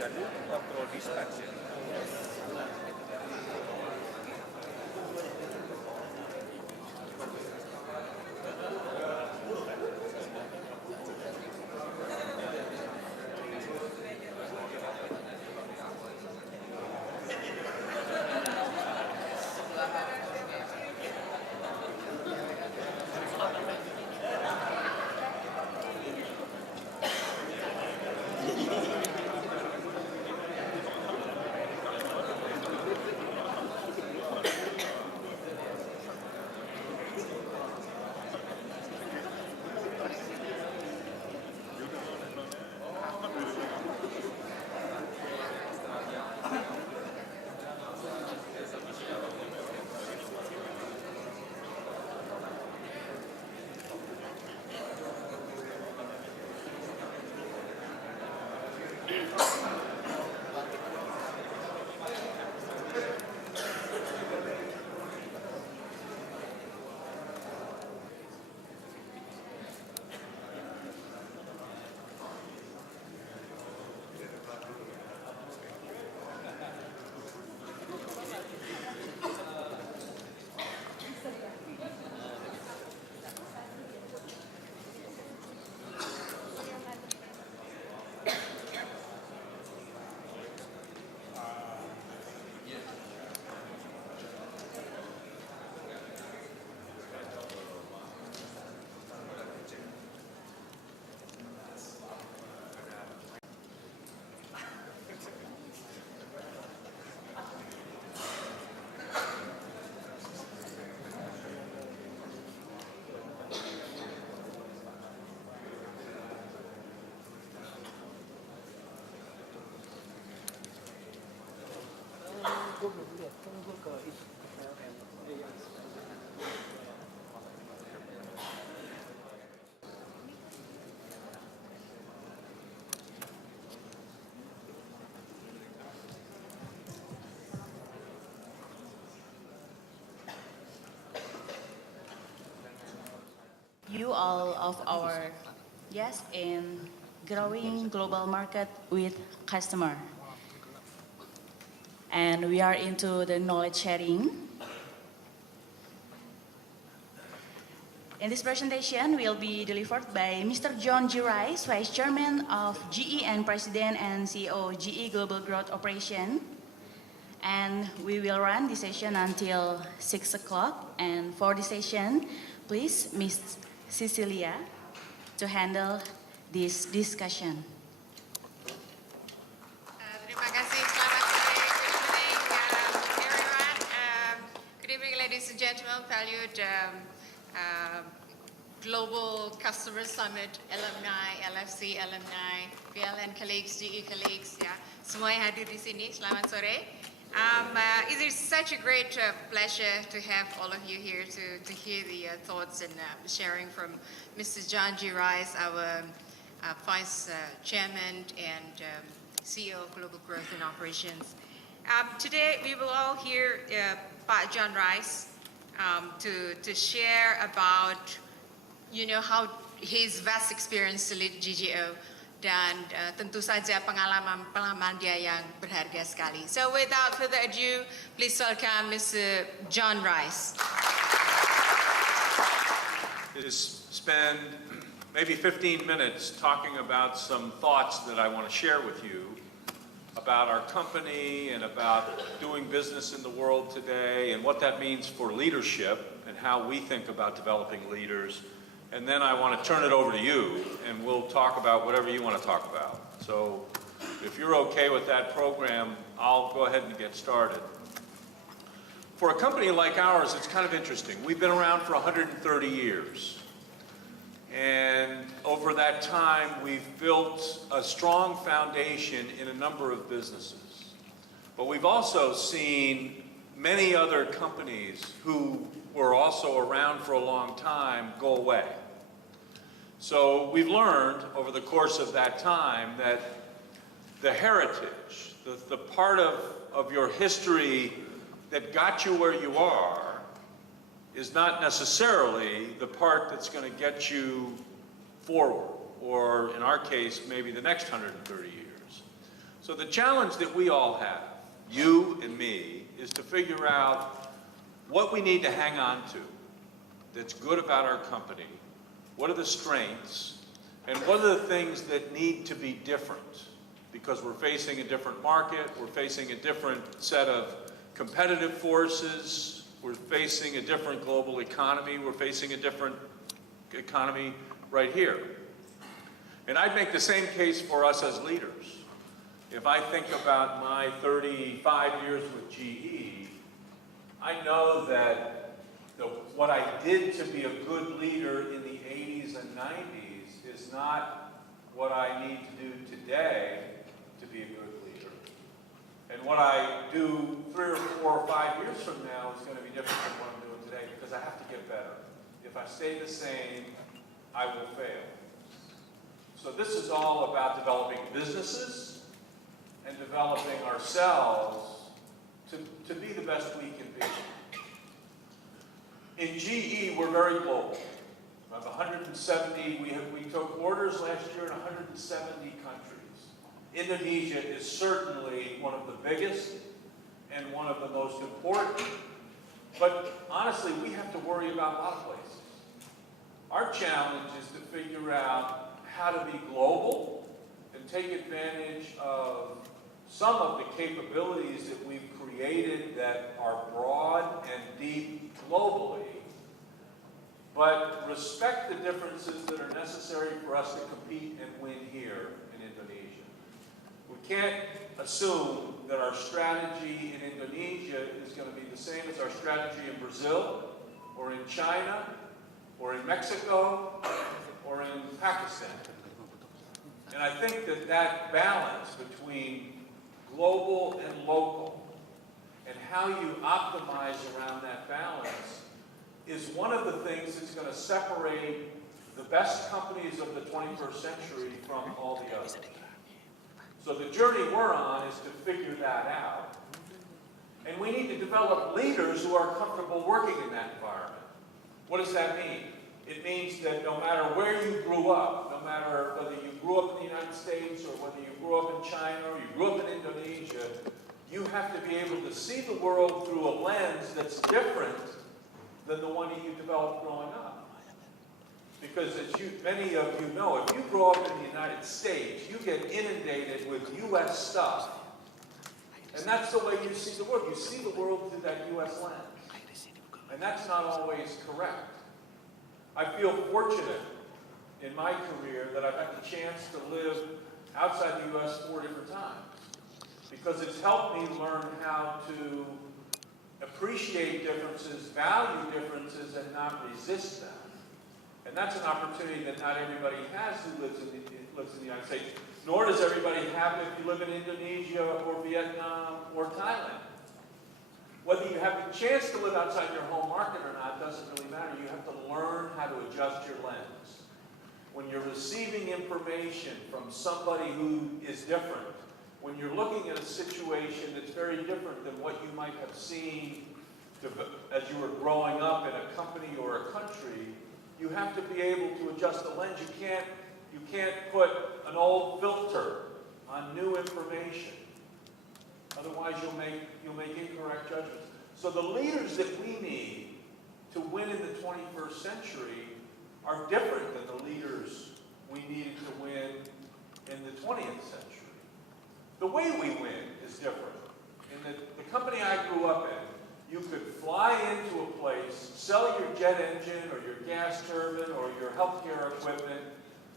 Jadi kontrol dispatch ya. Gue belum lihat, kan gue ke itu PLN. You all of our yes in growing global market with customer. And we are into the knowledge sharing. In this presentation will be delivered by Mr. John G. Rice, Vice Chairman of GE and President and CEO GE Global Growth Operation. And we will run the session until 6 o'clock. And for the session, please Ms. Cecilia to handle this discussion. Terima kasih. Selamat sore. Good evening, everyone. Good evening, ladies and gentlemen, valued Global Customer Summit alumni, LFC alumni, PLN colleagues, GE colleagues, ya, semua yang hadir di sini. Selamat sore. It is such a great pleasure to have all of you here to hear the thoughts and sharing from Mr. John G. Rice, our Vice Chairman and CEO of Global Growth and Operations. Today we will all hear Pak John Rice to share about, how his vast experience to lead GGO dan tentu saja pengalaman dia yang berharga sekali. So without further ado, please welcome Mr. John Rice. Is spend maybe 15 minutes talking about some thoughts that I want to share with you about our company and about doing business in the world today and what that means for leadership and how we think about developing leaders. And then I want to turn it over to you and we'll talk about whatever you want to talk about. So If you're okay with that program, I'll go ahead and get started. For a company like ours, it's kind of interesting. We've been around for 130 years. And over that time, we've built a strong foundation in a number of businesses. But we've also seen many other companies who were also around for a long time go away. So we've learned over the course of that time that the heritage, the part of your history that got you where you are, is not necessarily the part that's going to get you forward, or in our case, maybe the next 130 years. So the challenge that we all have, you and me, is to figure out what we need to hang on to that's good about our company, what are the strengths, and what are the things that need to be different, because we're facing a different market, we're facing a different set of competitive forces, we're facing a different global economy, we're facing a different economy right here. And I'd make the same case for us as leaders. If I think about my 35 years with GE, I know that what I did to be a good leader in the 80s and 90s is not what I need to do today to be a good leader. And what I do 3 or 4 or 5 years from now is going to be different than what I'm doing today, because I have to get better. If I stay the same, I will fail. So this is all about developing businesses and developing ourselves to be the best we can be. In GE, we're very global. We have 170, we took orders last year in 170 countries. Indonesia is certainly one of the biggest and one of the most important. But honestly, we have to worry about a lot of places. Our challenge is to figure out how to be global and take advantage of some of the capabilities that we've created that are broad and deep globally, but respect the differences that are necessary for us to compete and win here in Indonesia. We can't assume that our strategy in Indonesia is going to be the same as our strategy in Brazil, or in China, or in Mexico, or in Pakistan. And I think that that balance between global and local, and how you optimize around that balance, is one of the things that's going to separate the best companies of the 21st century from all the others. So the journey we're on is to figure that out. And we need to develop leaders who are comfortable working in that environment. What does that mean? It means that no matter where you grew up, no matter whether you grew up in the United States or whether you grew up in China or you grew up in Indonesia, you have to be able to see the world through a lens that's different than the one that you developed growing up. Because as many of you know, if you grow up in the United States, you get inundated with U.S. stuff. And that's the way you see the world. You see the world through that U.S. lens. And that's not always correct. I feel fortunate in my career that I've had the chance to live outside the U.S. 4 different times, because it's helped me learn how to appreciate differences, value differences, and not resist them. And that's an opportunity that not everybody has who lives in the United States, nor does everybody have it if you live in Indonesia or Vietnam or Thailand. Whether you have the chance to live outside your home market or not doesn't really matter. You have to learn how to adjust your lens. When you're receiving information from somebody who is different, when you're looking at a situation that's very different than what you might have seen as you were growing up in a company or a country, you have to be able to adjust the lens. You can't put an old filter on new information. Otherwise, you'll make incorrect judgments. So the leaders that we need to win in the 21st century are different than the leaders we needed to win in the 20th century. The way we win is different. In the company I grew up in, you could fly into a place, sell your jet engine or your gas turbine or your healthcare equipment,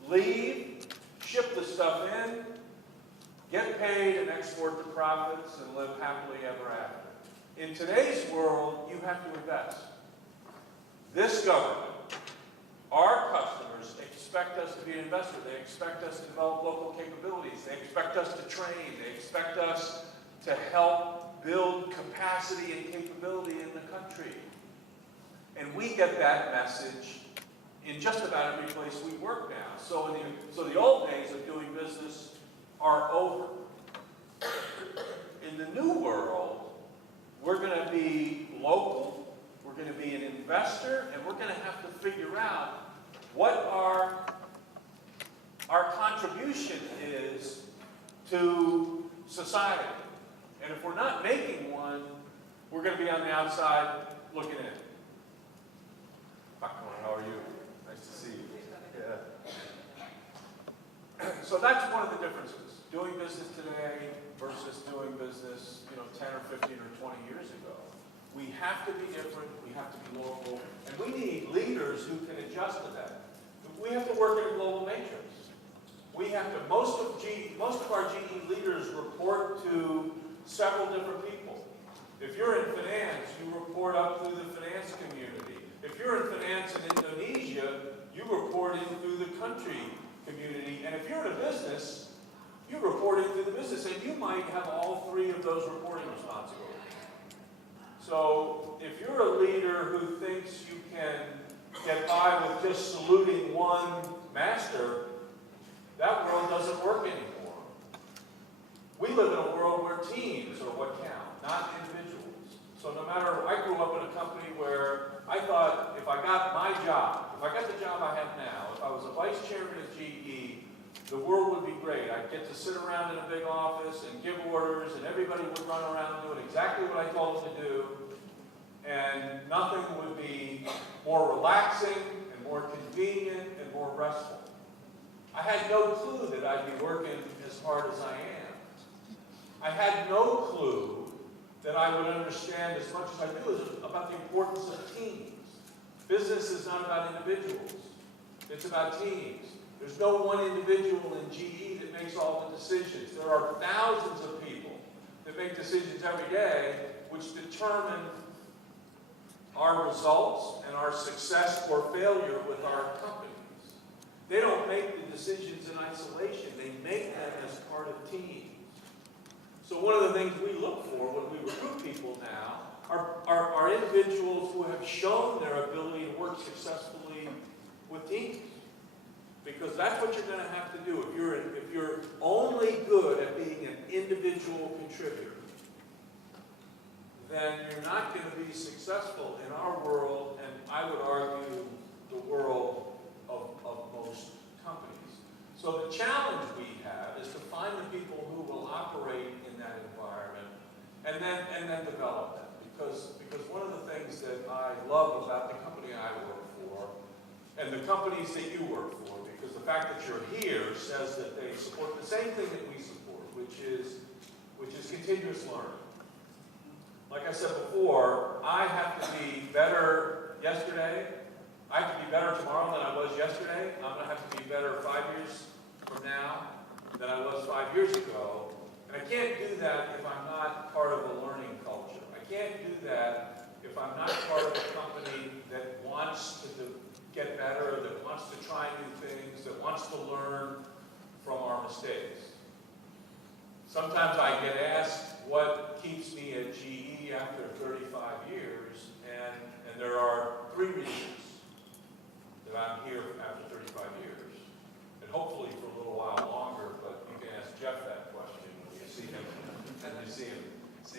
leave, ship the stuff in, get paid and export the profits and live happily ever after. In today's world, you have to invest. This government, our customers, expect us to be an investor. They expect us to develop local capabilities. They expect us to train. They expect us to help build capacity and capability in the country. And we get that message in just about every place we work now. So the old days of doing business are over. In the new world, we're going to be local, we're going to be an investor, and we're going to have to figure out what our contribution is to society. And if we're not making one, we're going to be on the outside looking in. How are you? Nice to see you. Yeah. So that's one of the differences. Doing business today versus doing business, 10 or 15 or 20 years ago. We have to be different. We have to be local. And we need leaders who can adjust to that. We have to work in a global matrix. We have to, most of our GE leaders report to several different people. If you're in finance, you report up through the finance community. If you're in finance in Indonesia, you report in through the country community. And if you're in a business, you report in through the business. And you might have all three of those reporting responsibilities. So if you're a leader who thinks you can get by with just saluting one master, that world doesn't work anymore. We live in a world where teams are what count, not individuals. So no matter, I grew up in a company where I thought if I got my job, if I got the job I have now, if I was a vice chairman at GE, the world would be great. I'd get to sit around in a big office and give orders, and everybody would run around doing exactly what I told them to do, and nothing would be more relaxing and more convenient and more restful. I had no clue that I'd be working as hard as I am. I had no clue that I would understand as much as I do about the importance of teams. Business is not about individuals. It's about teams. There's no one individual in GE that makes all the decisions. There are thousands of people that make decisions every day which determine our results and our success or failure with our companies. They don't make the decisions in isolation. They make them as part of teams. So one of the things we look for when we recruit people now are individuals who have shown their ability to work successfully with teams. Because that's what you're going to have to do. If you're only good at being an individual contributor, then you're not going to be successful in our world, and I would argue the world of most companies. So the challenge we have is to find the people who will operate in that environment and then develop them. Because one of the things that I love about the company I work for and the companies that you work for, because the fact that you're here says that they support the same thing that we support, which is continuous learning. Like I said before, I have to be better yesterday. I have to be better tomorrow than I was yesterday. I'm going to have to be better 5 years from now than I was 5 years ago. And I can't do that if I'm not part of a learning culture. I can't do that if I'm not part of a company that wants to get better, that wants to try new things, that wants to learn from our mistakes. Sometimes I get asked what keeps me at GE after 35 years, and there are 3 reasons that I'm here after 35 years. And hopefully for a little while longer, but you can ask Jeff that question when you see him, and you see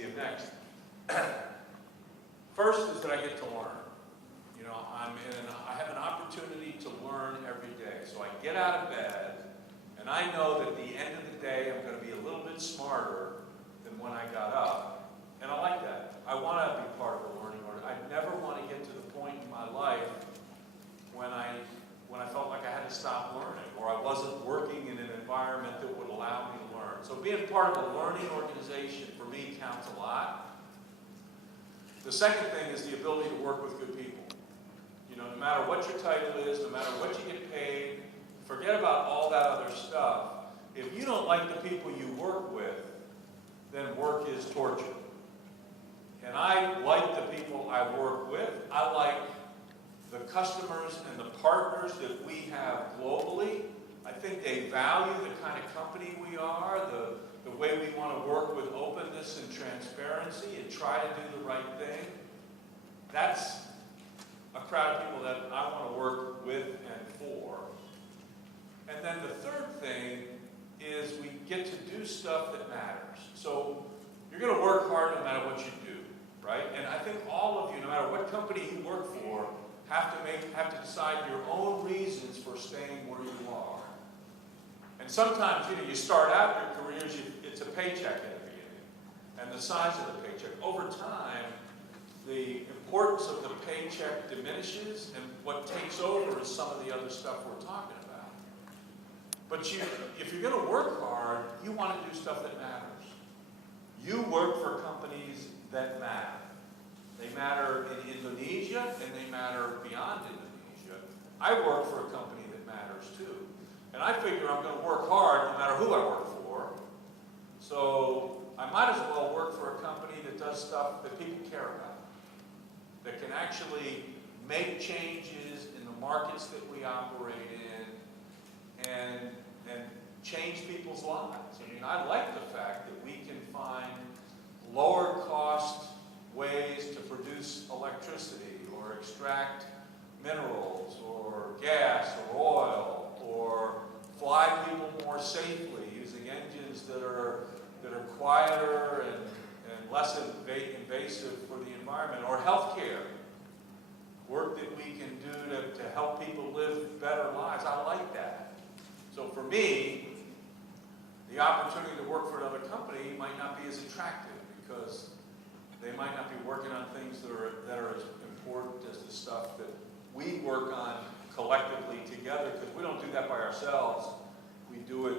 him next. First is that I get to learn. I have an opportunity to learn every day. So I get out of bed, and I know that at the end of the day, I'm going to be a little bit smarter than when I got up. And I like that. I want to be part of a learning order. I never want to get to the point in my life when I felt like I had to stop learning, or I wasn't working in an environment that would allow me to learn. So being part of a learning organization, for me, counts a lot. The second thing is the ability to work with good people. No matter what your title is, no matter what you get paid, forget about all that other stuff. If you don't like the people you work with, then work is torture. And I like the people I work with. I like the customers and the partners that we have globally. I think they value the kind of company we are, the way we want to work with openness and transparency and try to do the right thing. That's a crowd of people that I want to work with and for. And then the third thing is we get to do stuff that matters. So you're going to work hard no matter what you do, right? And I think all of you, no matter what company you work for, have to decide your own reasons for staying where you are. And sometimes, you start out your careers, it's a paycheck at the beginning, and the size of the paycheck. Over time, the importance of the paycheck diminishes, and what takes over is some of the other stuff we're talking about. But if you're going to work hard, you want to do stuff that matters. You work for companies that matter. They matter in Indonesia, and they matter beyond Indonesia. I work for a company that matters too. And I figure I'm going to work hard no matter who I work for. So I might as well work for a company that does stuff that people care about, that can actually make changes in the markets that we operate in and change people's lives. I mean, I like the fact that we can find lower cost ways to produce electricity or extract minerals or gas or oil or fly people more safely using engines that are quieter and less invasive for the environment, or healthcare, work that we can do to help people live better lives. I like that. So for me, the opportunity to work for another company might not be as attractive because they might not be working on things that are as important as the stuff that we work on collectively together, because we don't do that by ourselves. We do it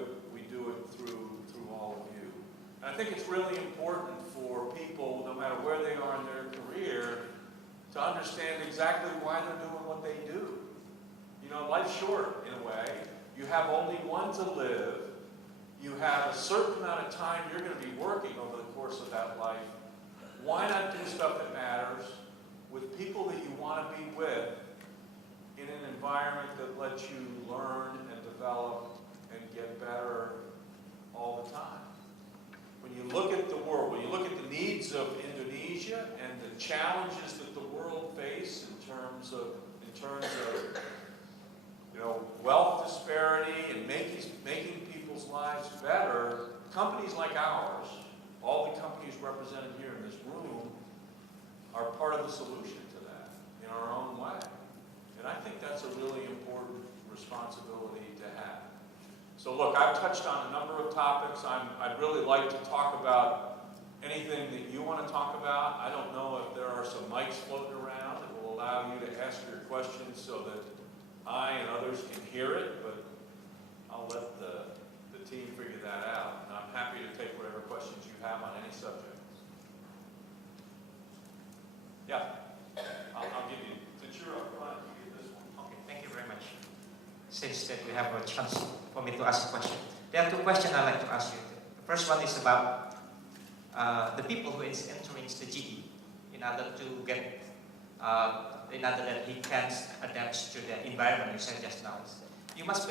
through all of you. And I think it's really important for people, no matter where they are in their career, to understand exactly why they're doing what they do. Life's short in a way. You have only one to live. You have a certain amount of time you're going to be working over the course of that life. Why not do stuff that matters with people that you want to be with in an environment that lets you learn and develop and get better all the time? When you look at the world, when you look at the needs of Indonesia and the challenges that the world faces in terms of wealth disparity and making people's lives better, companies like ours, all the companies represented here in this room, are part of the solution to that in our own way. And I think that's a really important responsibility to have. So look, I've touched on a number of topics. I'd really like to talk about anything that you want to talk about. I don't know if there are some mics floating around that will allow you to ask your questions so that I and others can hear it, but I'll let the team figure that out. And I'm happy to take whatever questions you have on any subject. Yeah, I'll give you, since you're up front, you get this one. Okay, thank you very much. Since that we have a chance for me to ask a question. There are two questions I'd like to ask you. The first one is about the people who is entering the GE in order to get, in order that he can adapt to the environment you said just now. You must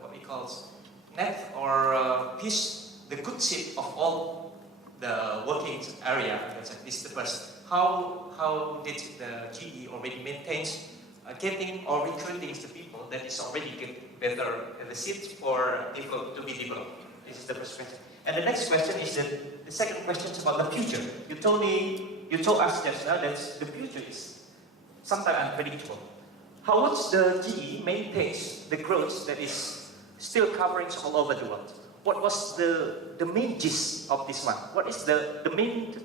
what we call net or piece the good seat of all the working area. This is the first. How did the GE already maintain getting or recruiting the people that is already get better the seats for people to be developed? This is the first question. And the next question is that the second question is about the future. You told us just now that the future is sometimes unpredictable. How would the GE maintain the growth that is still covering all over the world? What was the main gist of this one? What is the main,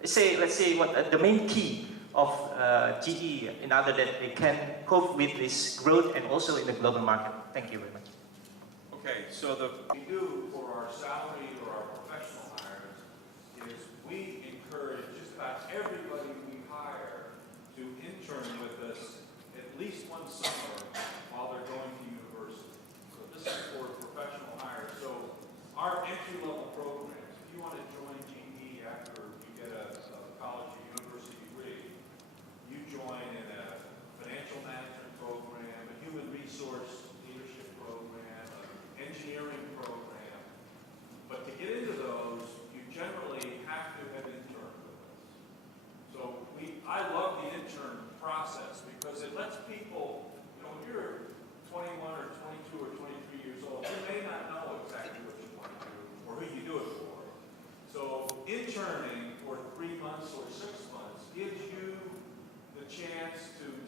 let's say what the main key of GE in order that they can cope with this growth and also in the global market? Thank you very much. Okay, so what we do for our salary or our professional hires is we encourage just about everybody we hire to intern with us at least one summer while they're going to university. So this is for professional hires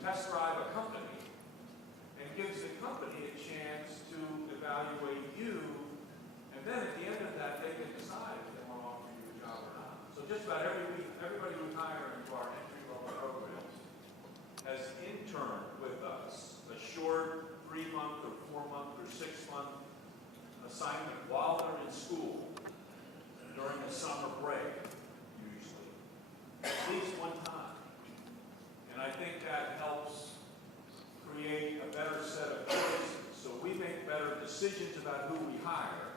test drive a company and gives the company a chance to evaluate you, and then at the end of that, they can decide if they want to offer you a job or not. So just about everybody who's hired into our entry-level programs has interned with us, a short 3-month or 4-month or 6-month assignment while they're in school during a summer break, usually, at least one time. And I think that helps create a better set of choices. So we make better decisions about who we hire,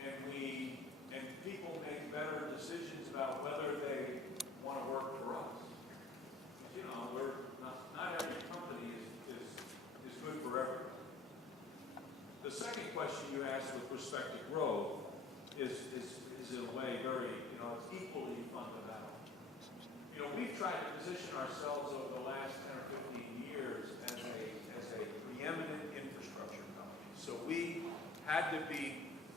and people make better decisions about whether they want to work for us. You know, not every company is good for everyone. The second question you asked with respect to growth is in a way very, it's equally fundamental. We've tried to position ourselves over the last 10 or 15 years as a preeminent infrastructure company. So we had to be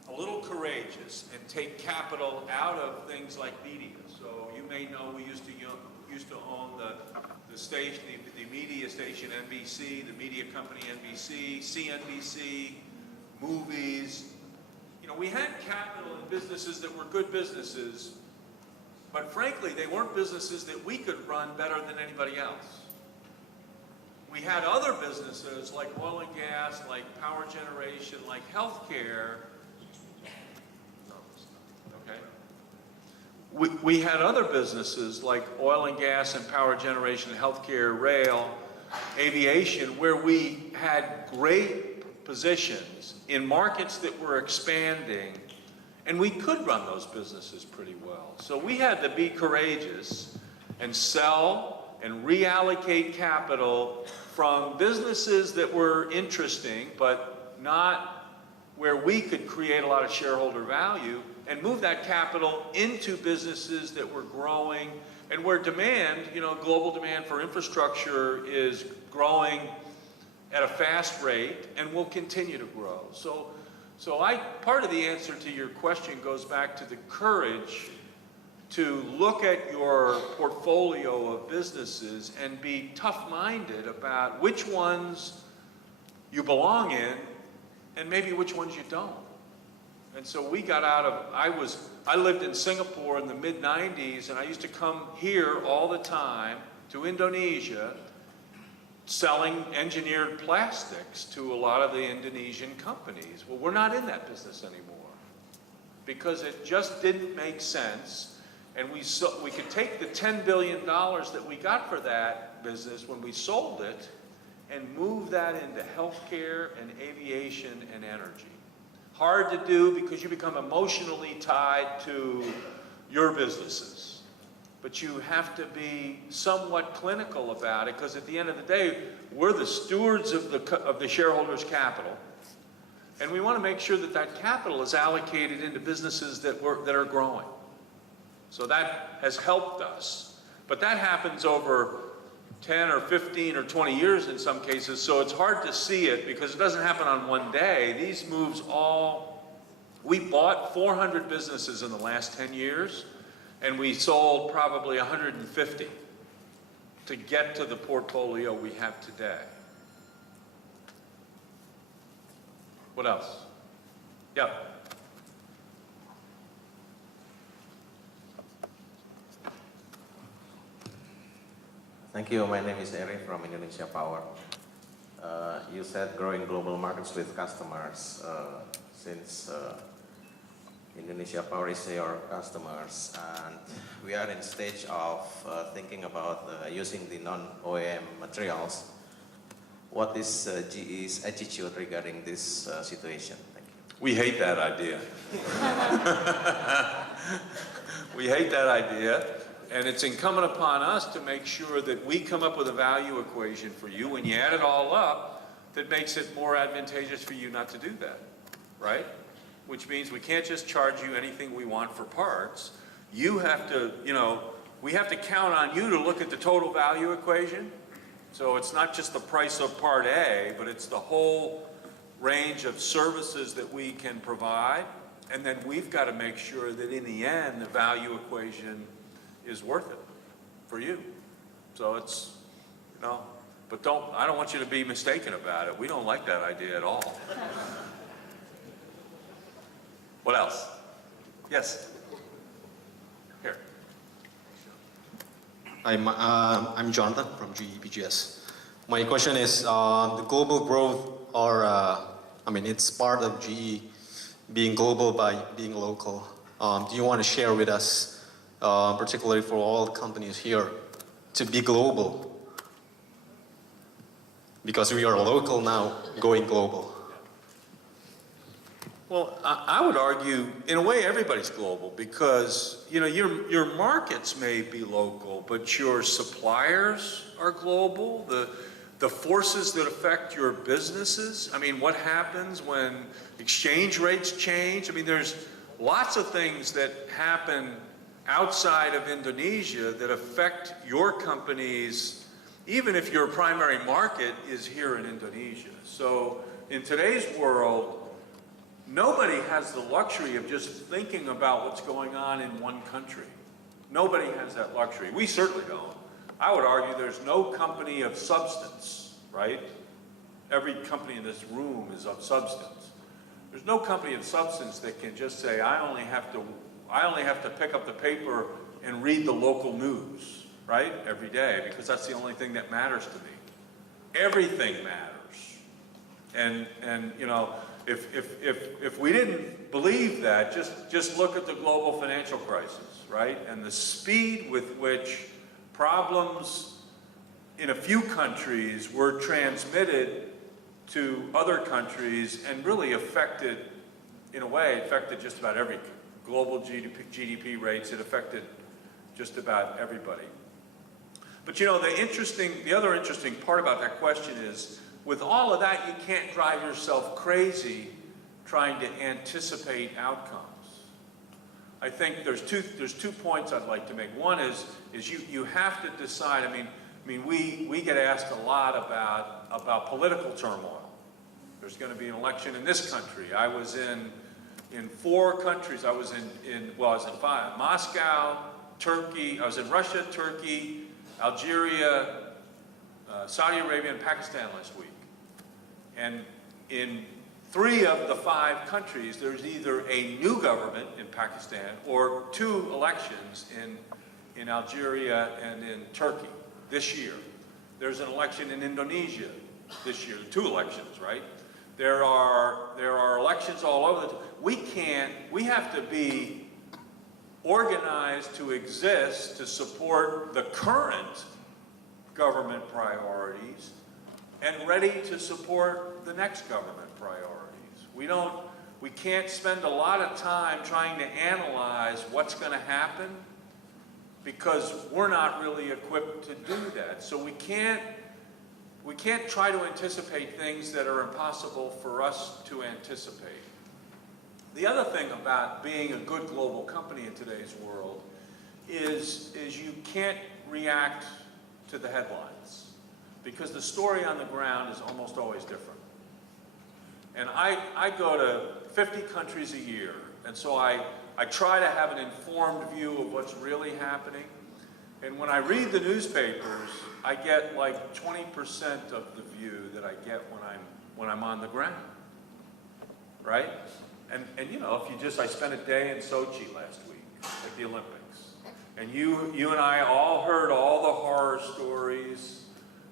a little courageous and take capital out of things like media. So you may know we used to own the station, the media station NBC, the media company NBC, CNBC, movies. We had capital in businesses that were good businesses, but frankly, they weren't businesses that we could run better than anybody else. We had other businesses like oil and gas, like power generation, like healthcare. Okay. We had other businesses like oil and gas and power generation, healthcare, rail, aviation, where we had great positions in markets that were expanding, and we could run those businesses pretty well. So we had to be courageous and sell and reallocate capital from businesses that were interesting, but not where we could create a lot of shareholder value, and move that capital into businesses that were growing and where demand, global demand for infrastructure is growing at a fast rate and will continue to grow. So part of the answer to your question goes back to the courage to look at your portfolio of businesses and be tough-minded about which ones you belong in and maybe which ones you don't. And so we got out of, I lived in Singapore in the mid-90s, and I used to come here all the time to Indonesia selling engineered plastics to a lot of the Indonesian companies. Well, we're not in that business anymore because it just didn't make sense. And we could take the $10 billion that we got for that business when we sold it and move that into healthcare and aviation and energy. Hard to do because you become emotionally tied to your businesses. But you have to be somewhat clinical about it, because at the end of the day, we're the stewards of the shareholders' capital. And we want to make sure that that capital is allocated into businesses that are growing. So that has helped us. But that happens over 10 or 15 or 20 years in some cases, so it's hard to see it because it doesn't happen on one day. These moves we bought 400 businesses in the last 10 years, and we sold probably 150 to get to the portfolio we have today. What else? Yeah. Thank you. My name is Eric from Indonesia Power. You said growing global markets with customers. Since Indonesia Power is your customers, and we are in stage of thinking about using the non-OEM materials. What is GE's attitude regarding this situation? Thank you. We hate that idea. We hate that idea, and it's incumbent upon us to make sure that we come up with a value equation for you. When you add it all up, that makes it more advantageous for you not to do that, right? Which means we can't just charge you anything we want for parts. You have to, we have to count on you to look at the total value equation. So it's not just the price of part A, but it's the whole range of services that we can provide. And then we've got to make sure that in the end, the value equation is worth it for you. So it's, But I don't want you to be mistaken about it. We don't like that idea at all. What else? Yes. Here. I'm Jonathan from GEPGS. My question is, the global growth, or it's part of GE being global by being local. Do you want to share with us, particularly for all the companies here, to be global? Because we are local now, going global. Well, I would argue, in a way, everybody's global because, your markets may be local, but your suppliers are global. The forces that affect your businesses, what happens when exchange rates change? There's lots of things that happen outside of Indonesia that affect your companies, even if your primary market is here in Indonesia. So in today's world, nobody has the luxury of just thinking about what's going on in one country. Nobody has that luxury. We certainly don't. I would argue there's no company of substance, right? Every company in this room is of substance. There's no company of substance that can just say, I only have to pick up the paper and read the local news, right? Every day, because that's the only thing that matters to me. Everything matters. And if we didn't believe that, just look at the global financial crisis, right? And the speed with which problems in a few countries were transmitted to other countries and really affected just about every global GDP rates. It affected just about everybody. But the other interesting part about that question is, with all of that, you can't drive yourself crazy trying to anticipate outcomes. I think there's two points I'd like to make. One is you have to decide. We get asked a lot about political turmoil. There's going to be an election in this country. I was in 4 countries. I was in 5: Moscow, Turkey. I was in Russia, Turkey, Algeria, Saudi Arabia, and Pakistan last week. And in 3 of the 5 countries, there's either a new government in Pakistan or 2 elections in Algeria and in Turkey this year. There's an election in Indonesia this year, 2 elections, right? There are elections all over we have to be organized to exist to support the current government priorities and ready to support the next government priorities. We can't spend a lot of time trying to analyze what's going to happen because we're not really equipped to do that. So we can't try to anticipate things that are impossible for us to anticipate. The other thing about being a good global company in today's world is you can't react to the headlines because the story on the ground is almost always different. And I go to 50 countries a year, and so I try to have an informed view of what's really happening. And when I read the newspapers, I get like 20% of the view that I get when I'm on the ground, right? And I spent a day in Sochi last week at the Olympics, and you and I all heard all the horror stories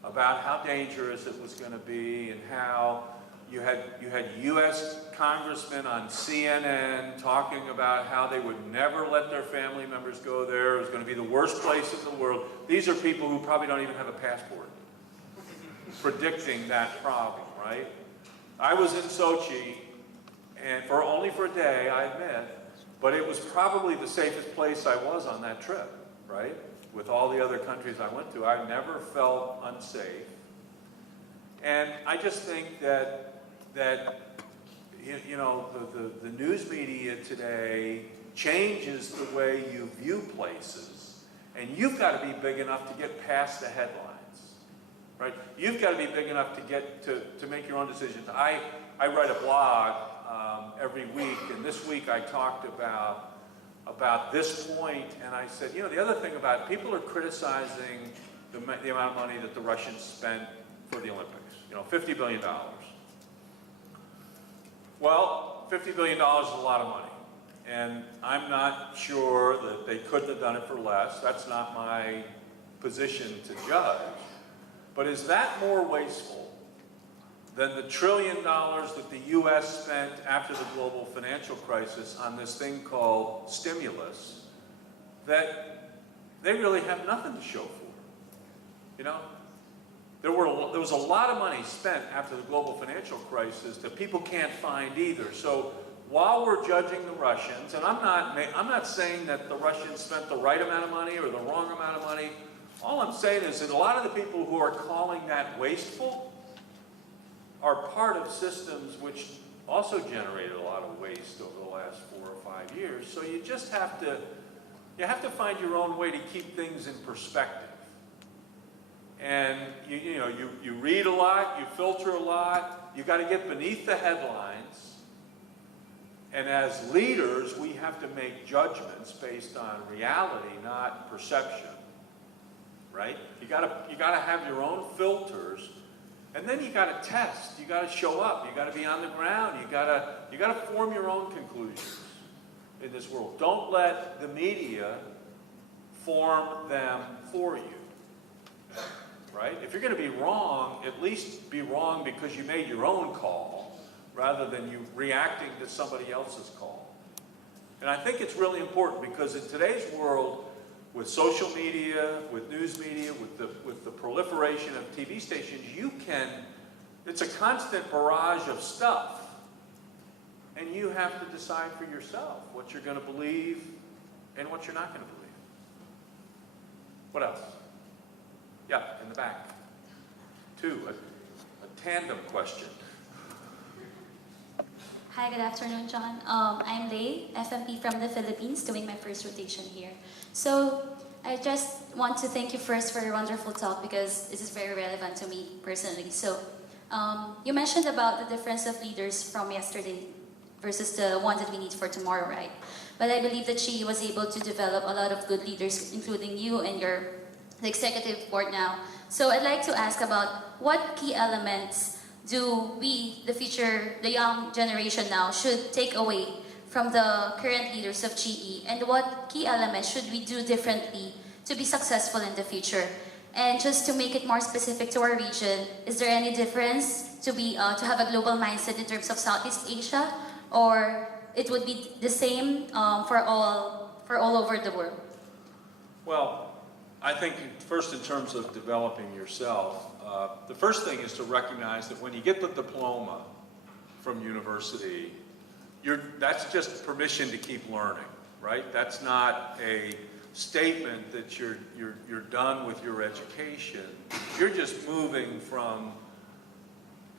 about how dangerous it was going to be and how you had U.S. congressmen on CNN talking about how they would never let their family members go there. It was going to be the worst place in the world. These are people who probably don't even have a passport, predicting that problem, right? I was in Sochi, and only for a day, I admit, but it was probably the safest place I was on that trip, right? With all the other countries I went to, I never felt unsafe. And I just think that the news media today changes the way you view places, and you've got to be big enough to get past the headlines, right? You've got to be big enough to get to make your own decisions. I write a blog every week, and this week I talked about this point, and I said, the other thing about it, people are criticizing the amount of money that the Russians spent for the Olympics. You know, $50 billion. Well, $50 billion is a lot of money. And I'm not sure that they couldn't have done it for less. That's not my position to judge. But is that more wasteful than the $1 trillion that the U.S. spent after the global financial crisis on this thing called stimulus that they really have nothing to show for? You know? There was a lot of money spent after the global financial crisis that people can't find either. So while we're judging the Russians, and I'm not saying that the Russians spent the right amount of money or the wrong amount of money. All I'm saying is that a lot of the people who are calling that wasteful are part of systems which also generated a lot of waste over the last 4 or 5 years. So you just have to find your own way to keep things in perspective. And you read a lot, you filter a lot, you got to get beneath the headlines. And as leaders, we have to make judgments based on reality, not perception. Right? You got to have your own filters, and then you got to test. You got to show up. You got to be on the ground. You got to form your own conclusions in this world. Don't let the media form them for you. Right? If you're going to be wrong, at least be wrong because you made your own call rather than you reacting to somebody else's call. And I think it's really important because in today's world, with social media, with news media, with the proliferation of TV stations, it's a constant barrage of stuff. And you have to decide for yourself what you're going to believe and what you're not going to believe. What else? Yeah, in the back. 2, a tandem question. Hi, good afternoon, John. I'm Lei, FMP from the Philippines, doing my first rotation here. So I just want to thank you first for your wonderful talk because this is very relevant to me personally. So you mentioned about the difference of leaders from yesterday versus the one that we need for tomorrow, right? But I believe that she was able to develop a lot of good leaders, including you and the executive board now. So I'd like to ask about what key elements do we, the young generation now, should take away from the current leaders of GE, and what key elements should we do differently to be successful in the future? And just to make it more specific to our region, is there any difference to have a global mindset in terms of Southeast Asia, or it would be the same for all over the world? Well, I think first in terms of developing yourself, the first thing is to recognize that when you get the diploma from university, that's just permission to keep learning, right? That's not a statement that you're done with your education. You're just moving from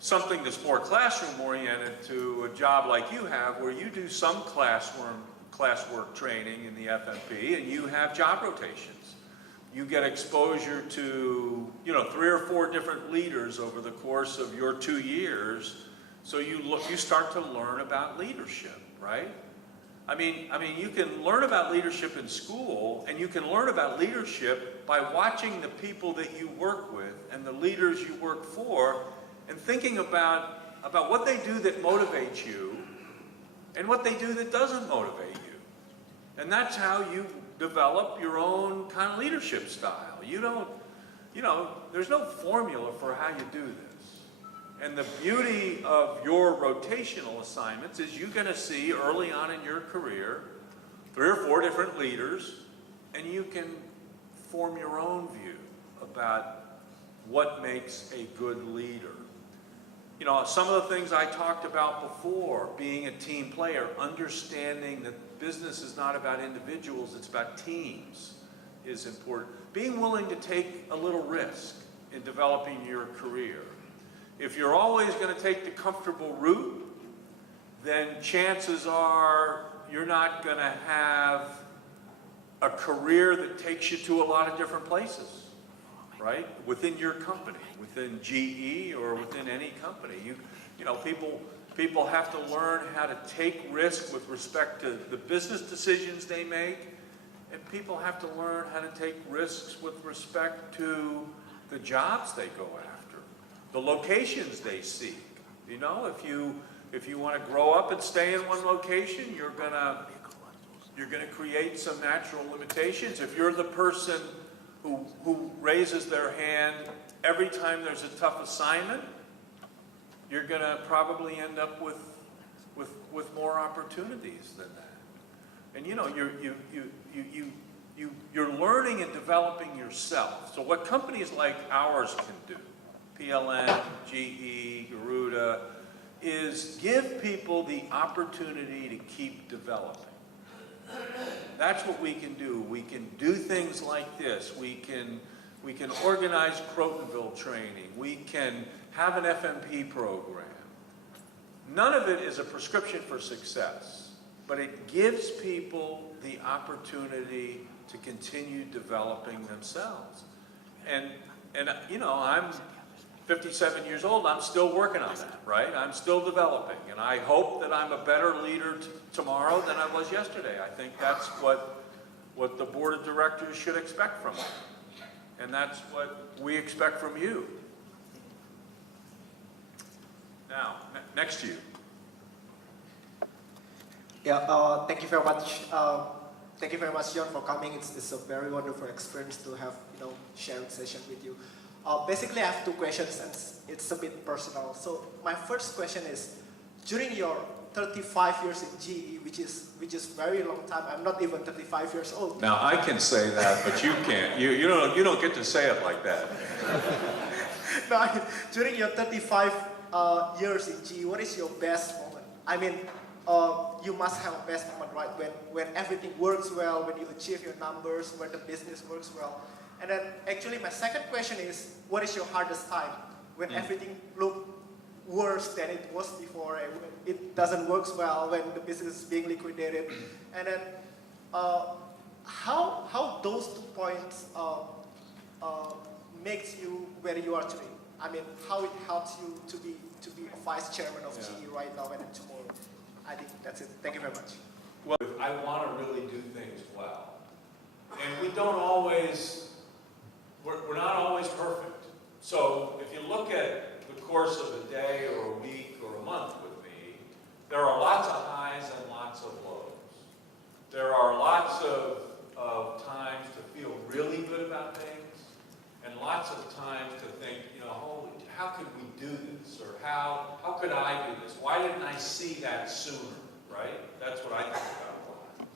something that's more classroom oriented to a job like you have, where you do some classwork training in the FMP and you have job rotations. You get exposure to 3 or 4 different leaders over the course of your 2 years. So you start to learn about leadership, right? I mean, you can learn about leadership in school, and you can learn about leadership by watching the people that you work with and the leaders you work for, and thinking about what they do that motivates you and what they do that doesn't motivate you. And that's how you develop your own kind of leadership style. There's no formula for how you do this. And the beauty of your rotational assignments is you're going to see early on in your career 3 or 4 different leaders, and you can form your own view about what makes a good leader. Some of the things I talked about before, being a team player, understanding that business is not about individuals, it's about teams, is important. Being willing to take a little risk in developing your career. If you're always going to take the comfortable route, then chances are you're not going to have a career that takes you to a lot of different places, right? Within your company, within GE or within any company. People have to learn how to take risk with respect to the business decisions they make, and people have to learn how to take risks with respect to the jobs they go after. the locations they seek. You know, if you want to grow up and stay in one location, you're gonna create some natural limitations. If you're the person who raises their hand every time there's a tough assignment, you're gonna probably end up with more opportunities than that. And you know, you're learning and developing yourself. So what companies like ours can do, PLN, GE, Garuda, is give people the opportunity to keep developing. That's what we can do. We can do things like this. We can organize Crotonville training. We can have an FMP program. None of it is a prescription for success, but it gives people the opportunity to continue developing themselves. And you know, I'm 57 years old, I'm still working on that, right? I'm still developing, and I hope that I'm a better leader tomorrow than I was yesterday. I think that's what the board of directors should expect from me. And that's what we expect from you. Now, next to you. Yeah, thank you very much. Thank you very much, John, for coming. It's a very wonderful experience to have, you know, sharing session with you. Basically, I have two questions, and it's a bit personal. So my first question is, during your 35 years in GE, which is very long time. I'm not even 35 years old. Now I can say that, but you can't. You don't get to say it like that. No, during your 35 years in GE, what is your best moment? I mean, you must have a best moment, right? When everything works well, when you achieve your numbers, when the business works well. And then actually my second question is, what is your hardest time? When everything look worse than it was before, and when it doesn't work well, when the business is being liquidated. And then how those 2 points makes you where you are today? I mean, how it helps you to be a vice chairman of GE right now and tomorrow. I think that's it. Thank you very much. Well, I want to really do things well. And we don't always, we're not always perfect. So if you look at the course of a day or a week or a month with me, there are lots of highs and lots of lows. There are lots of times to feel really good about things, and lots of times to think, you know, holy, how could we do this? Or how could I do this? Why didn't I see that sooner, right? That's what I think about a lot.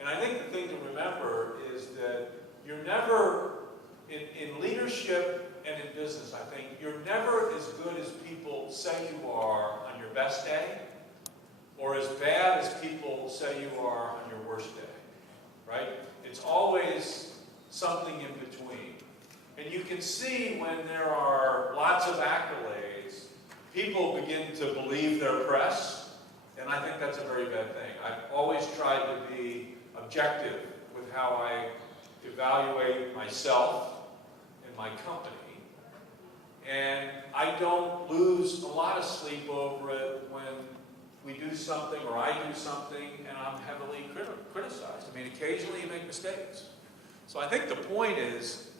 And I think the thing to remember is that you're never, in leadership and in business, I think, you're never as good as people say you are on your best day, or as bad as people say you are on your worst day, right? It's always something in between. And you can see when there are lots of accolades, people begin to believe their press, and I think that's a very bad thing. I've always tried to be objective with how I evaluate myself and my company. And I don't lose a lot of sleep over it when we do something or I do something and I'm heavily criticized. I mean, occasionally you make mistakes. So I think the point is,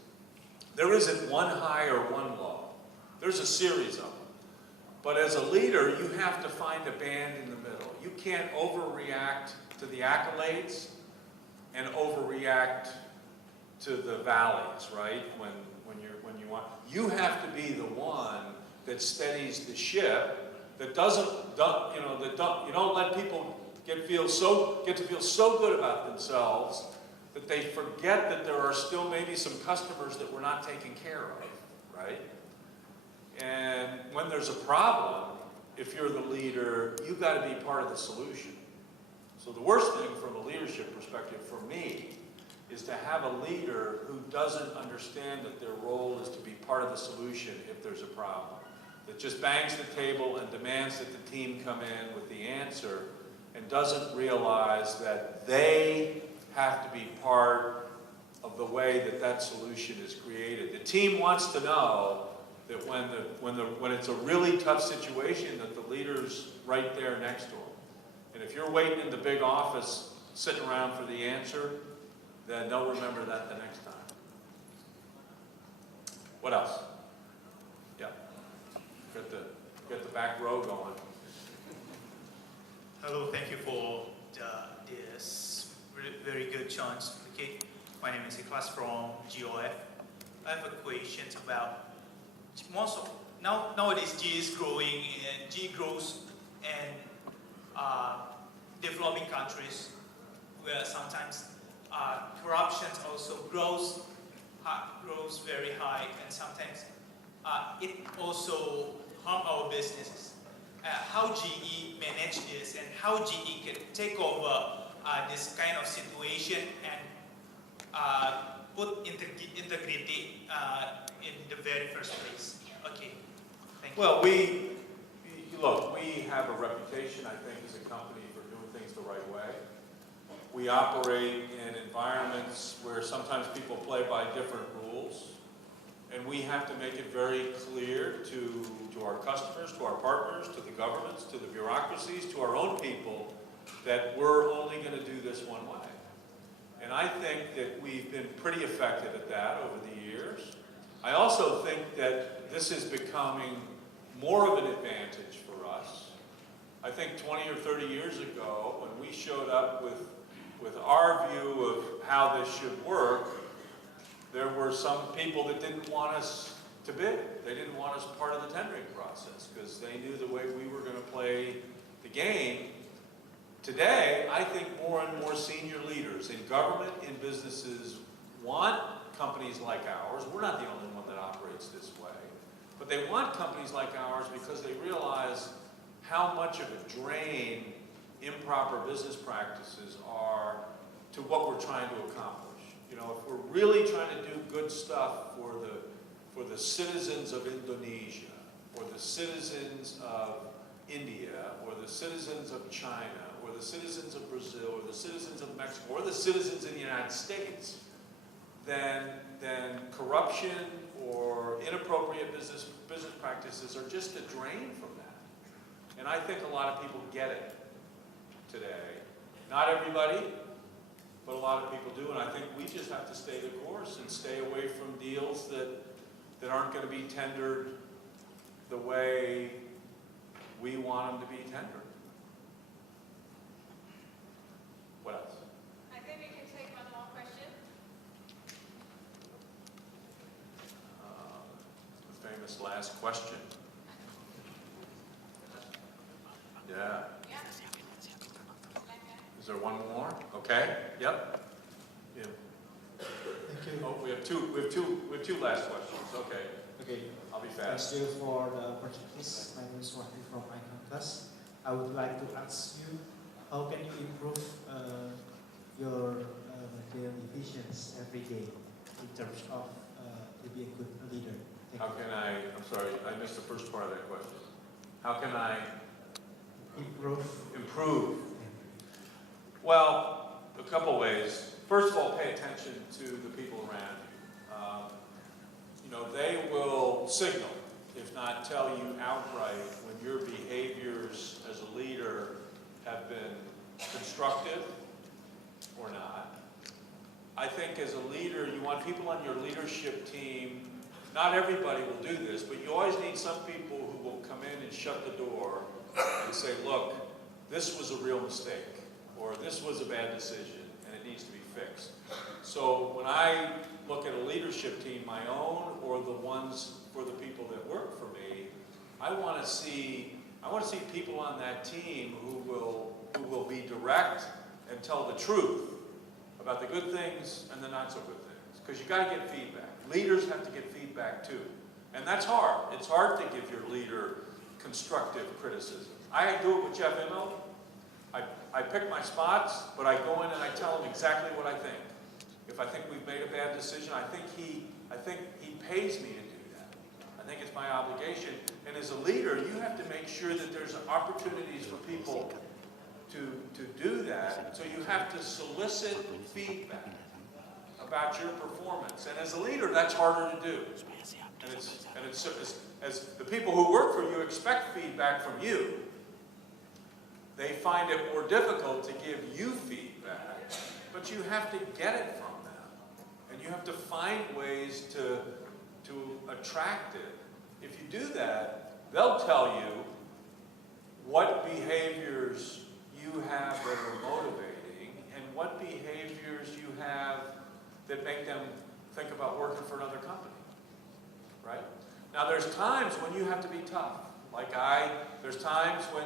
there isn't one high or one low. There's a series of them. But as a leader, you have to find a band in the middle. You can't overreact to the accolades and overreact to the valleys, right? When you want, you have to be the one that steadies the ship, that you don't let people get to feel so good about themselves that they forget that there are still maybe some customers that we're not taking care of, right? And when there's a problem, if you're the leader, you've got to be part of the solution. So the worst thing from a leadership perspective for me is to have a leader who doesn't understand that their role is to be part of the solution if there's a problem, that just bangs the table and demands that the team come in with the answer and doesn't realize that they have to be part of the way that that solution is created. The team wants to know that when it's a really tough situation, that the leader's right there next to them. And if you're waiting in the big office, sitting around for the answer, then they'll remember that the next time. What else? Yeah. Get the back row going. Hello, thank you for this very good chance. Okay, my name is Niklas from GOF. I have a question about nowadays GE is growing and GE grows in developing countries where sometimes corruption also grows very high, and sometimes it also harm our businesses. How GE manage this, and how GE can take over this kind of situation and put integrity in the very first place. Okay, thank you. Well, we have a reputation, I think, as a company for doing things the right way. We operate in environments where sometimes people play by different rules, and we have to make it very clear to our customers, to our partners, to the governments, to the bureaucracies, to our own people, that we're only going to do this one way. And I think that we've been pretty effective at that over the years. I also think that this is becoming more of an advantage for us. I think 20 or 30 years ago, when we showed up with our view of how this should work, there were some people that didn't want us to bid. They didn't want us part of the tendering process because they knew the way we were going to play the game. Today, I think more and more senior leaders in government, in businesses, want companies like ours. We're not the only one that operates this way. But they want companies like ours because they realize how much of a drain improper business practices are to what we're trying to accomplish. You know, if we're really trying to do good stuff for the citizens of Indonesia, or the citizens of India, or the citizens of China, or the citizens of Brazil, or the citizens of Mexico, or the citizens in the United States, then corruption or inappropriate business practices are just a drain from that. And I think a lot of people get it today. Not everybody, but a lot of people do, and I think we just have to stay the course and stay away from deals that aren't going to be tendered the way we want them to be tendered. What else? I think we can take one more question. The famous last question. Yeah. Is there one more? Okay. Yep. Yeah. Thank you. Oh, we have two last questions. Okay. Okay. I'll be fast. Thank you for the opportunities. My name is Wahid from Icon Plus. I would like to ask you, how can you improve your daily visions every day in terms of to be a good leader? How can I'm sorry, I missed the first part of that question. How can I improve? Well, a couple ways. First of all, pay attention to the people around you. You know, they will signal, if not tell you outright, when your behaviors as a leader have been constructive or not. I think as a leader, you want people on your leadership team. Not everybody will do this, but you always need some people who will come in and shut the door and say, look, this was a real mistake, or this was a bad decision, and it needs to be fixed. So when I look at a leadership team, my own or the ones for the people that work for me, I want to see people on that team who will be direct and tell the truth about the good things and the not so good things. Because you got to get feedback. Leaders have to get feedback too. And that's hard. It's hard to give your leader constructive criticism. I do it with Jeff Immel. I pick my spots, but I go in and I tell him exactly what I think. If I think we've made a bad decision, I think he pays me to do that. I think it's my obligation. And as a leader, you have to make sure that there's opportunities for people to do that. So you have to solicit feedback about your performance. And as a leader, that's harder to do. And it's as the people who work for you expect feedback from you, they find it more difficult to give you feedback, but you have to get it from them. And you have to find ways to attract it. If you do that, they'll tell you what behaviors you have that are motivating and what behaviors you have that make them think about working for another company, right? Now there's times when you have to be tough. There's times when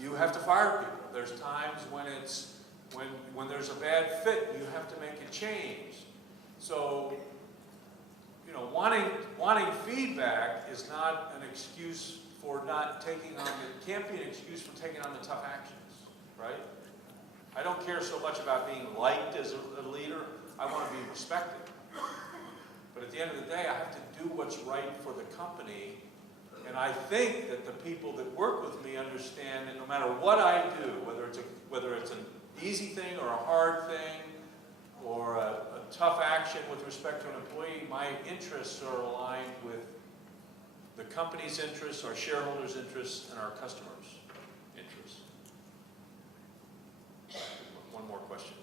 you have to fire people. There's times when there's a bad fit, you have to make a change. So, you know, wanting feedback is not an excuse for not taking on, it can't be an excuse for taking on the tough actions, right? I don't care so much about being liked as a leader. I want to be respected. But at the end of the day, I have to do what's right for the company. And I think that the people that work with me understand that no matter what I do, whether it's an easy thing or a hard thing or a tough action with respect to an employee, my interests are aligned with the company's interests, our shareholders' interests, and our customers' interests. One more question.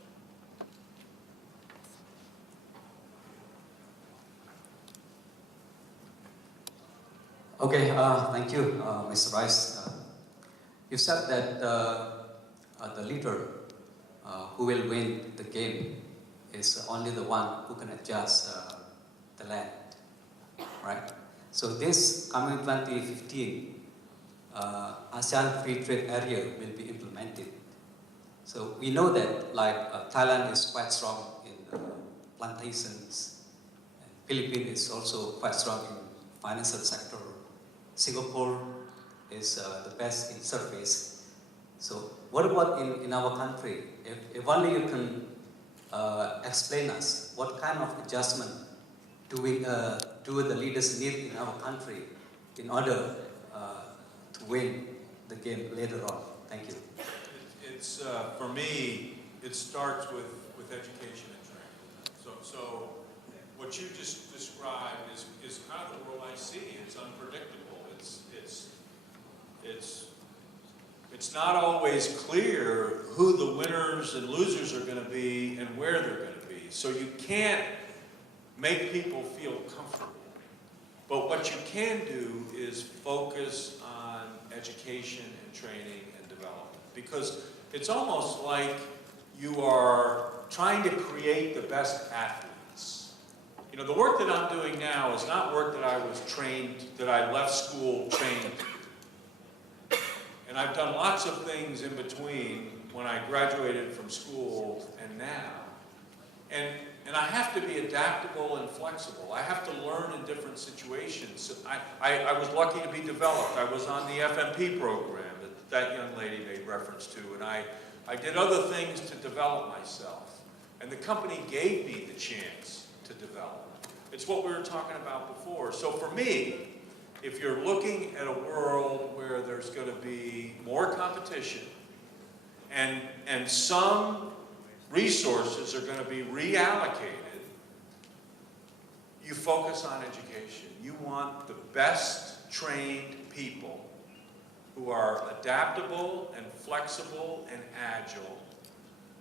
Okay, thank you, Mr. Rice. You said that the leader who will win the game is only the one who can adjust the land, right? So this coming 2015, ASEAN Free Trade Area will be implemented. So we know that Thailand is quite strong in plantations, and Philippines is also quite strong in financial sector. Singapore is the best in service. So what about in our country? If only you can explain us what kind of adjustment do the leaders need in our country in order to win the game later on? Thank you. It's for me, it starts with education and training. So what you just described is kind of the world I see. It's unpredictable. It's not always clear who the winners and losers are going to be and where they're going to be. So you can't make people feel comfortable. But what you can do is focus on education and training and development. Because it's almost like you are trying to create the best athletes. You know, the work that I'm doing now is not work that I was trained, that I left school trained. And I've done lots of things in between when I graduated from school and now. And I have to be adaptable and flexible. I have to learn in different situations. I was lucky to be developed. I was on the FMP program that young lady made reference to, and I did other things to develop myself. And the company gave me the chance to develop. It's what we were talking about before. So for me, if you're looking at a world where there's going to be more competition and some resources are going to be reallocated, you focus on education. You want the best trained people who are adaptable and flexible and agile.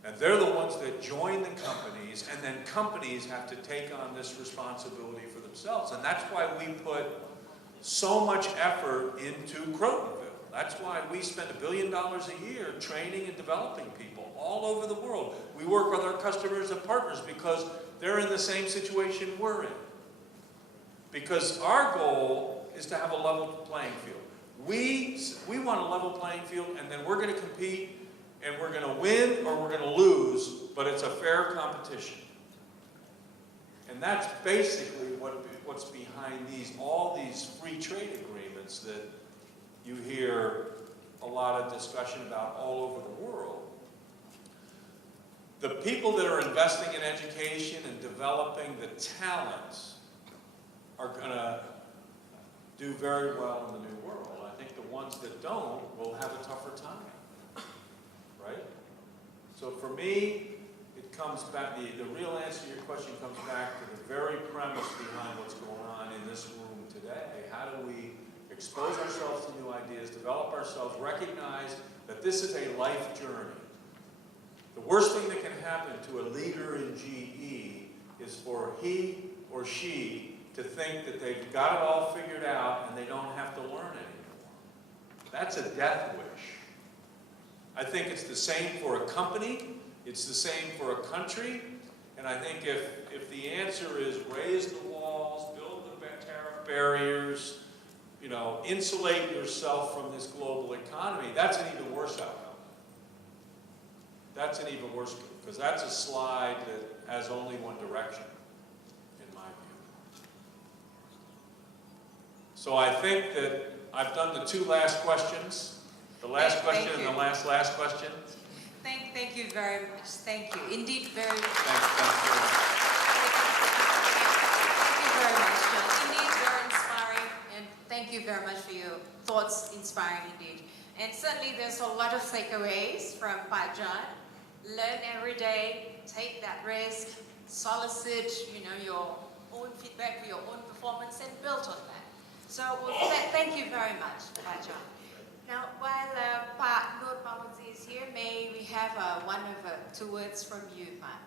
And they're the ones that join the companies, and then companies have to take on this responsibility for themselves. And that's why we put so much effort into Crotonville. That's why we spend $1 billion a year training and developing people all over the world. We work with our customers and partners because they're in the same situation we're in. Because our goal is to have a level playing field. We want a level playing field, and then we're going to compete, and we're going to win or we're going to lose, but it's a fair competition. And that's basically what's behind all these free trade agreements that you hear a lot of discussion about all over the world. The people that are investing in education and developing the talents are going to do very well in the new world. I think the ones that don't will have a tougher time, right? So for me, it comes back, the real answer to your question comes back to the very premise behind what's going on in this room today. How do we expose ourselves to new ideas, develop ourselves, recognize that this is a life journey. The worst thing that can happen to a leader in GE is for he or she to think that they've got it all figured out and they don't have to learn anymore. That's a death wish. I think it's the same for a company, it's the same for a country, and I think if the answer is raise the walls, build the tariff barriers, you know, insulate yourself from this global economy, that's an even worse outcome. That's an even worse, because that's a slide that has only one direction, in my view. So I think that I've done the two last questions, the last question and the last question. Thank you very much. Thank you. Indeed, very much. Thanks very much. Thank you very much, John. Indeed, very inspiring, and thank you very much for your thoughts, inspiring indeed. And certainly there's a lot of takeaways from Pak John. Learn every day, take that risk, solicit, your own feedback for your own performance and build on that. So thank you very much, Pak John. Now, while Pak Nur Pamuzi is here, may we have two words from you, Pak?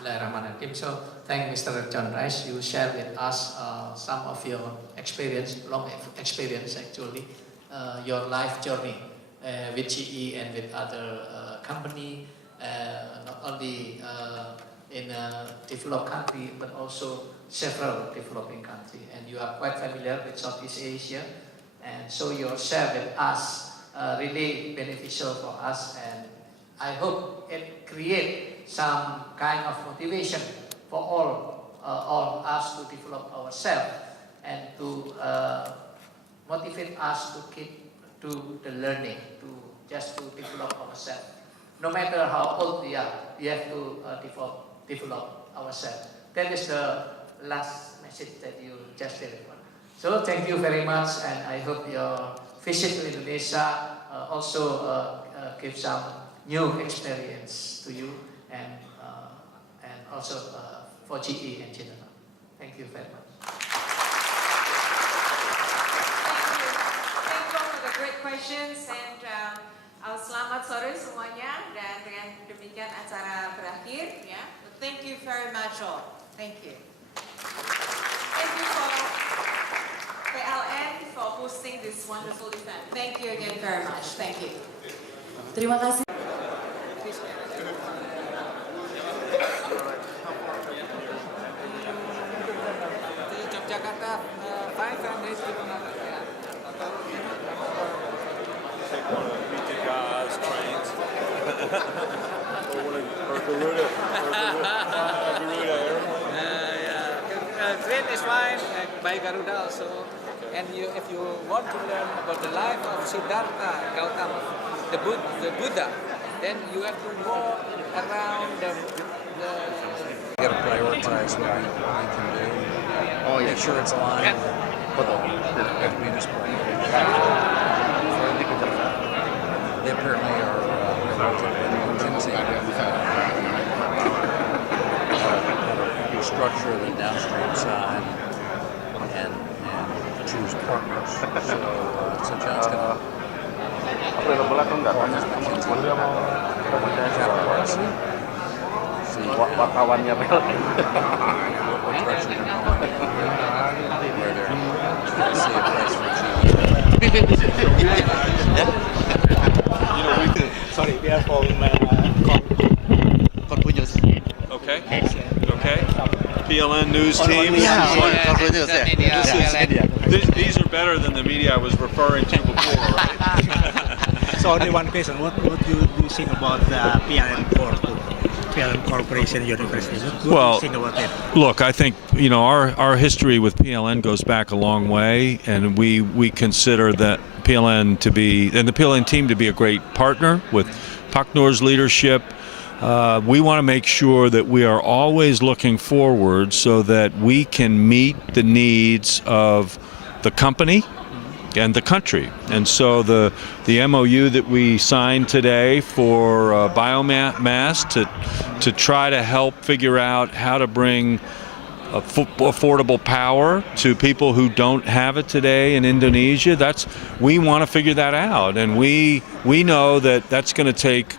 Bismillahirrahmanirrahim. So, thank Mr. John Rice. You shared with us some of your experience, long experience actually, your life journey with GE and with other company, not only in a developed country, but also several developing countries. And you are quite familiar with Southeast Asia. And so your share with us really beneficial for us. And I hope it creates some kind of motivation for all us to develop ourselves and to motivate us to keep to the learning, just to develop ourselves. No matter how old we are, we have to develop ourselves. That is the last message that you just delivered. So thank you very much, and I hope your visit to Indonesia also gives some new experience to you and also for GE in general. Thank you very much. Thank you all for the great questions, and selamat sore semuanya, dan dengan demikian acara berakhir ya. Thank you very much all. Thank you. Thank you for PLN for hosting this wonderful event. Thank you again very much. Thank you. Terima kasih. Jakarta, 500 kilometers. Take one of the BTGA's trains. or Garuda. Garuda Airplane. Train is fine, by Garuda also. Okay. And if you want to learn about the life of Siddhartha Gautama, the Buddha, then you have to go around the got to prioritize what we can do. Oh, yeah. Make sure it's aligned with the municipal. They apparently are structure the downstream side and choose partners. So John's going to see Wartawannya PLN. what direction they're going, where they're trying to see a place for GE. Sorry, we are from Continuous. Okay. Okay. PLN news team. These are better than the media I was referring to before, right? So only one question. What do you think about the PLN Corporation University? What do you think about it? Look, I think our history with PLN goes back a long way, and we consider that PLN to be, and the PLN team to be, a great partner with Pak Nur's leadership. We want to make sure that we are always looking forward so that we can meet the needs of the company and the country. And so the MOU that we signed today for biomass to try to help figure out how to bring affordable power to people who don't have it today in Indonesia, we want to figure that out. And we know that that's going to take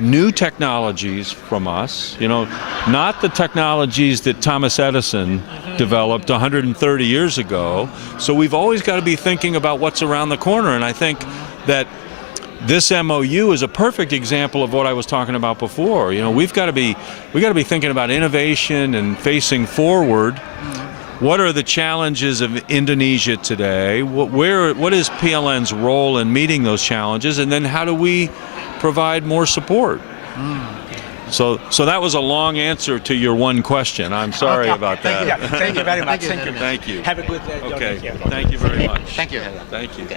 new technologies from us, you know, not the technologies that Thomas Edison developed 130 years ago. So we've always got to be thinking about what's around the corner, and I think that this MOU is a perfect example of what I was talking about before. You know, we got to be thinking about innovation and facing forward. What are the challenges of Indonesia today? What is PLN's role in meeting those challenges? And then how do we provide more support? So that was a long answer to your one question. I'm sorry about that. Thank you very much. Thank you. Thank you. Have a good day. Okay. Thank you very much. Thank you. Thank you.